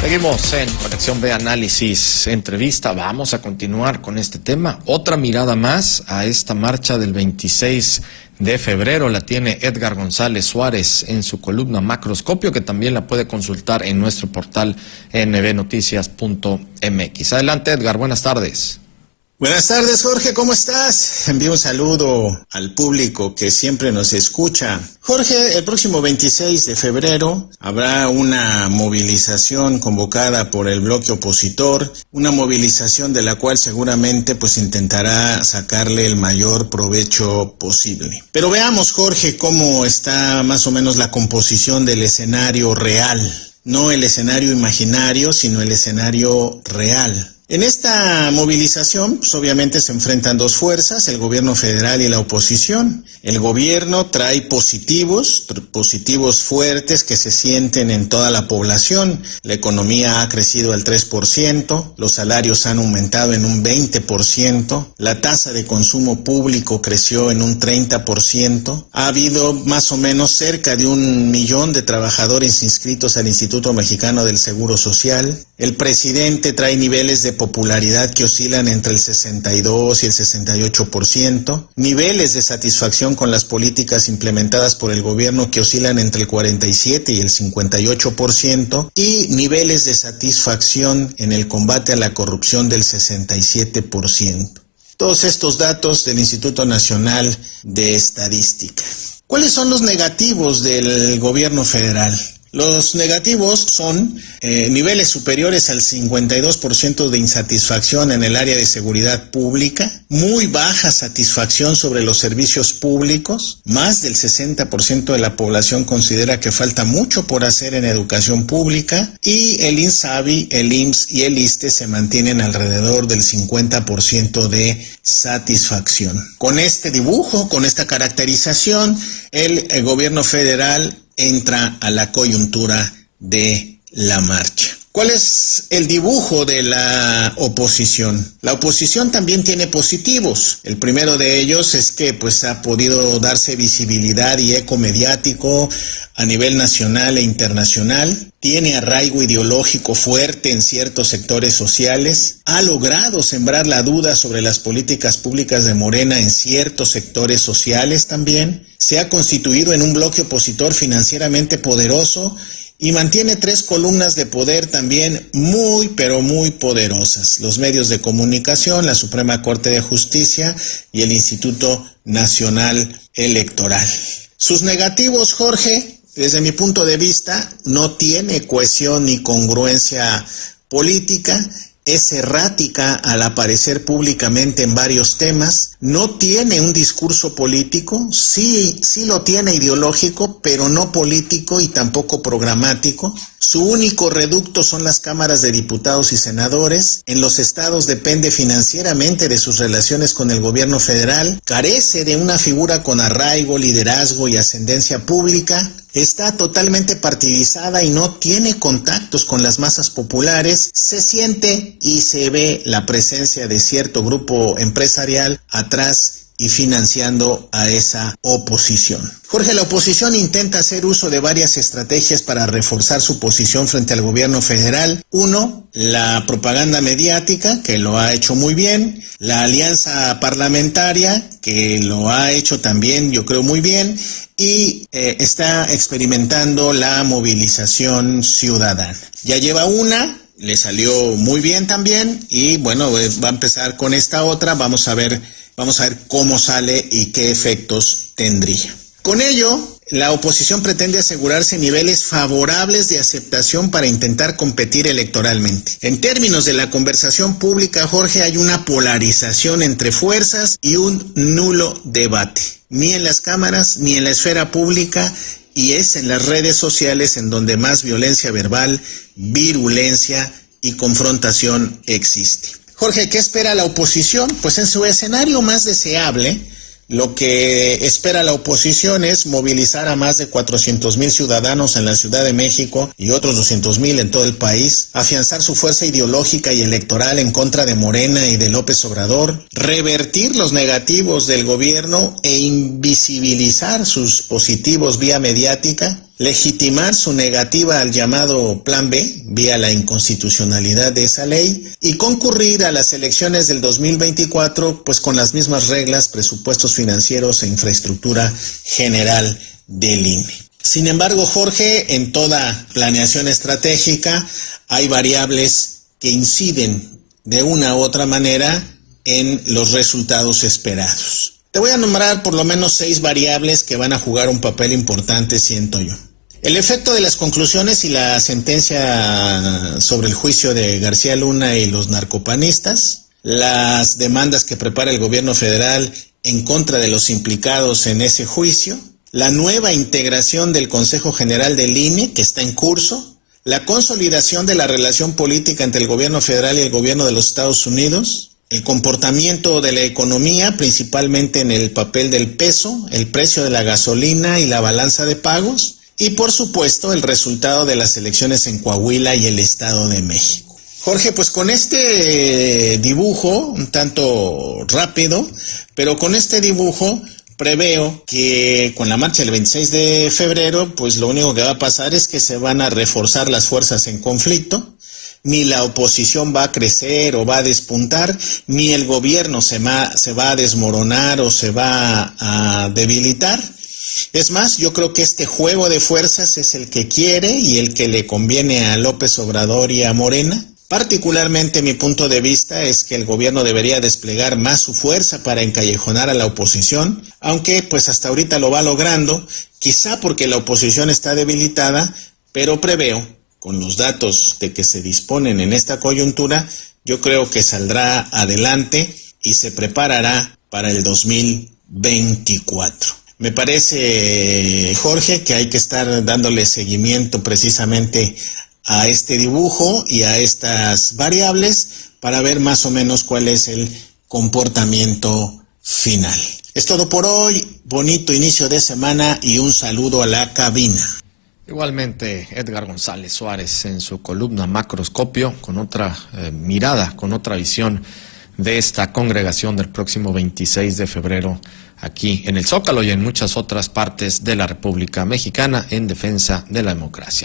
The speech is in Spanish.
Seguimos en Conexión B Análisis Entrevista. Vamos a continuar con este tema. Otra mirada más a esta marcha del 26 de febrero la tiene Edgar González Suárez en su columna Macroscopio, que también la puede consultar en nuestro portal nbnoticias.mx. Adelante, Edgar, buenas tardes. Buenas tardes, Jorge, ¿cómo estás? Envío un saludo al público que siempre nos escucha. Jorge, el próximo 26 de febrero habrá una movilización convocada por el bloque opositor, una movilización de la cual seguramente intentará sacarle el mayor provecho posible. Pero veamos, Jorge, cómo está más o menos la composición del escenario real. No el escenario imaginario, sino el escenario real. En esta movilización, obviamente se enfrentan dos fuerzas, el gobierno federal y la oposición. El gobierno trae positivos fuertes que se sienten en toda la población. La economía ha crecido al 3%, los salarios han aumentado en un 20%, la tasa de consumo público creció en un 30%. Ha habido más o menos cerca de 1 millón de trabajadores inscritos al Instituto Mexicano del Seguro Social. El presidente trae niveles de popularidad que oscilan entre el 62 y el 68%, niveles de satisfacción con las políticas implementadas por el gobierno que oscilan entre el 47 y el 58%, y niveles de satisfacción en el combate a la corrupción del 67%. Todos estos datos del Instituto Nacional de Estadística. ¿Cuáles son los negativos del gobierno federal? Los negativos son niveles superiores al 52% de insatisfacción en el área de seguridad pública, muy baja satisfacción sobre los servicios públicos, más del 60% de la población considera que falta mucho por hacer en educación pública, y el INSABI, el IMSS y el ISSSTE se mantienen alrededor del 50% de satisfacción. Con este dibujo, con esta caracterización, el gobierno federal entra a la coyuntura de la marcha. ¿Cuál es el dibujo de la oposición? La oposición también tiene positivos. El primero de ellos es que ha podido darse visibilidad y eco mediático a nivel nacional e internacional. Tiene arraigo ideológico fuerte en ciertos sectores sociales. Ha logrado sembrar la duda sobre las políticas públicas de Morena en ciertos sectores sociales también. Se ha constituido en un bloque opositor financieramente poderoso y mantiene 3 columnas de poder también muy, pero muy poderosas: los medios de comunicación, la Suprema Corte de Justicia y el Instituto Nacional Electoral. Sus negativos, Jorge, desde mi punto de vista, no tiene cohesión ni congruencia política. Es errática al aparecer públicamente en varios temas, no tiene un discurso político, sí lo tiene ideológico, pero no político y tampoco programático. Su único reducto son las cámaras de diputados y senadores. En los estados depende financieramente de sus relaciones con el gobierno federal, carece de una figura con arraigo, liderazgo y ascendencia pública. Está totalmente partidizada y no tiene contactos con las masas populares. Se siente y se ve la presencia de cierto grupo empresarial atrás y financiando a esa oposición. Jorge, la oposición intenta hacer uso de varias estrategias para reforzar su posición frente al gobierno federal. 1, la propaganda mediática, que lo ha hecho muy bien. La alianza parlamentaria, que lo ha hecho también, yo creo, muy bien. Y está experimentando la movilización ciudadana. Ya lleva una, le salió muy bien también, y va a empezar con esta otra. Vamos a ver cómo sale y qué efectos tendría. Con ello, la oposición pretende asegurarse niveles favorables de aceptación para intentar competir electoralmente. En términos de la conversación pública, Jorge, hay una polarización entre fuerzas y un nulo debate. Ni en las cámaras, ni en la esfera pública, y es en las redes sociales en donde más violencia verbal, virulencia y confrontación existe. Jorge, ¿qué espera la oposición? En su escenario más deseable, lo que espera la oposición es movilizar a más de 400,000 ciudadanos en la Ciudad de México y otros 200,000 en todo el país, afianzar su fuerza ideológica y electoral en contra de Morena y de López Obrador, revertir los negativos del gobierno e invisibilizar sus positivos vía mediática, legitimar su negativa al llamado Plan B vía la inconstitucionalidad de esa ley y concurrir a las elecciones del 2024 pues con las mismas reglas, presupuestos financieros e infraestructura general del INE. Sin embargo, Jorge, en toda planeación estratégica hay variables que inciden de una u otra manera en los resultados esperados. Te voy a nombrar por lo menos 6 variables que van a jugar un papel importante, siento yo. El efecto de las conclusiones y la sentencia sobre el juicio de García Luna y los narcopanistas, las demandas que prepara el gobierno federal en contra de los implicados en ese juicio, la nueva integración del Consejo General del INE que está en curso, la consolidación de la relación política entre el gobierno federal y el gobierno de los Estados Unidos, el comportamiento de la economía, principalmente en el papel del peso, el precio de la gasolina y la balanza de pagos, y por supuesto el resultado de las elecciones en Coahuila y el Estado de México. Jorge, pues con este dibujo, un tanto rápido, pero con este dibujo preveo que con la marcha del 26 de febrero, pues lo único que va a pasar es que se van a reforzar las fuerzas en conflicto, ni la oposición va a crecer o va a despuntar, ni el gobierno se va a desmoronar o se va a debilitar. Es más, yo creo que este juego de fuerzas es el que quiere y el que le conviene a López Obrador y a Morena. Particularmente mi punto de vista es que el gobierno debería desplegar más su fuerza para encallejonar a la oposición, aunque pues hasta ahorita lo va logrando, quizá porque la oposición está debilitada, pero preveo, con los datos de que se disponen en esta coyuntura, yo creo que saldrá adelante y se preparará para el 2024. Me parece, Jorge, que hay que estar dándole seguimiento precisamente a este dibujo y a estas variables para ver más o menos cuál es el comportamiento final. Es todo por hoy, bonito inicio de semana y un saludo a la cabina. Igualmente, Edgar González Suárez en su columna Macroscopio, con otra mirada, con otra visión de esta congregación del próximo 26 de febrero aquí en el Zócalo y en muchas otras partes de la República Mexicana en defensa de la democracia.